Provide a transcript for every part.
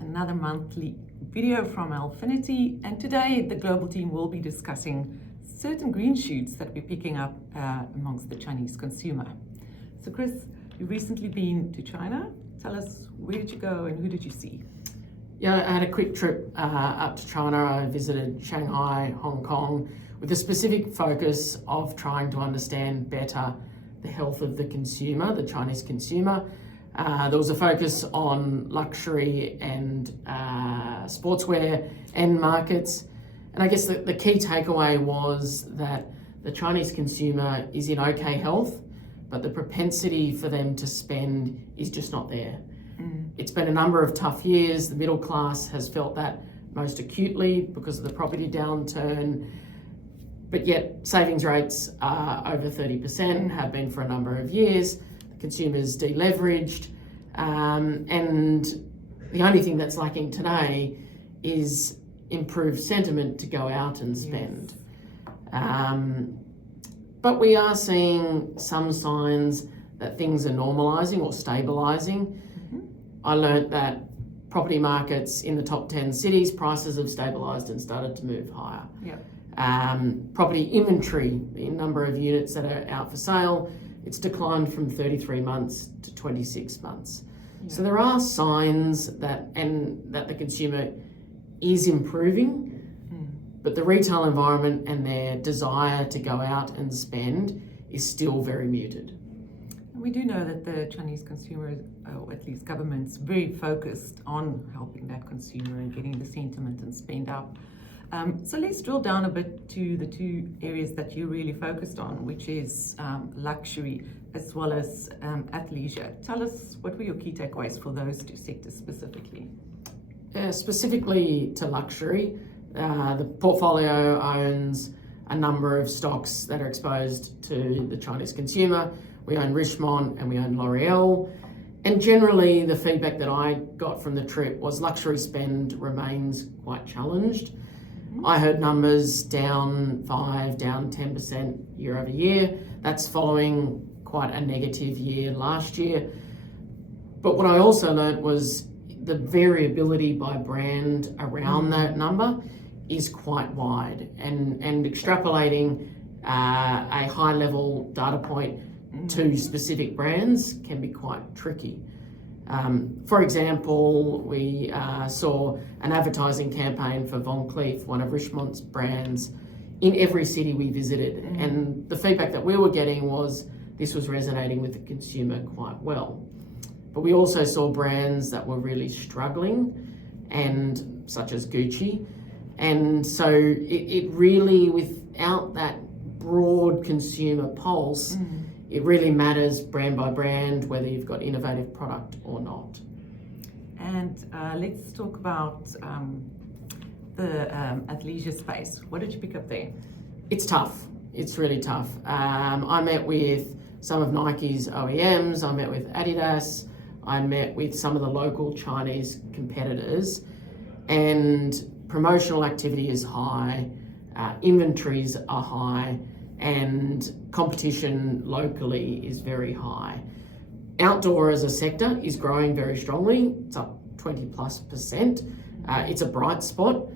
Another monthly video from Alphinity, and today the global team will be discussing certain green shoots that we're picking up amongst the Chinese consumer. So Chris, you've recently been to China. Tell us, where did you go and who did you see? Yeah, I had a quick trip up to China. I visited Shanghai, Hong Kong, with a specific focus of trying to understand better the health of the consumer, the Chinese consumer. There was a focus on luxury and sportswear end markets. And I guess the key takeaway was that the Chinese consumer is in okay health, but the propensity for them to spend is just not there. It's been a number of tough years. The middle class has felt that most acutely because of the property downturn, but yet savings rates are over 30%, have been for a number of years. Consumers deleveraged, and the only thing that's lacking today is improved sentiment to go out and spend. Yes. But we are seeing some signs that things are normalising or stabilising. I learnt that property markets in the top 10 cities, prices have stabilised and started to move higher. Yep. Property inventory, the number of units that are out for sale, it's declined from 33 months to 26 months. Yeah. So there are signs that the consumer is improving, but the retail environment and their desire to go out and spend is still very muted. We do know that the Chinese consumer, or at least government's, very focused on helping that consumer and getting the sentiment and spend up. So let's drill down a bit to the two areas that you really focused on, which is luxury as well as athleisure. Tell us, what were your key takeaways for those two sectors specifically? Specifically to luxury, the portfolio owns a number of stocks that are exposed to the Chinese consumer. We own Richemont and we own L'Oreal. And generally, the feedback that I got from the trip was luxury spend remains quite challenged. I heard numbers down 5%, down 10% year over year. That's following quite a negative year last year. But what I also learned was the variability by brand around that number is quite wide, and extrapolating a high level data point to specific brands can be quite tricky. For example, we saw an advertising campaign for Van Cleef, one of Richemont's brands, in every city we visited. And the feedback that we were getting was this was resonating with the consumer quite well. But we also saw brands that were really struggling, and such as Gucci. And so it really, without that broad consumer pulse, it really matters brand by brand whether you've got innovative product or not. And let's talk about the athleisure space. What did you pick up there? It's tough. It's really tough. I met with some of Nike's OEMs. I met with Adidas. I met with some of the local Chinese competitors, and promotional activity is high, inventories are high, and competition locally is very high. Outdoor as a sector is growing very strongly. It's up 20+%. It's a bright spot,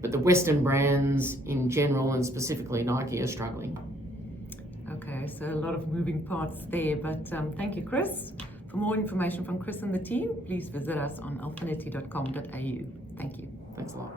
but the Western brands in general, and specifically Nike, are struggling. Okay, so a lot of moving parts there, but thank you, Chris. For more information from Chris and the team, please visit us on alphinity.com.au. Thank you. Thanks a lot.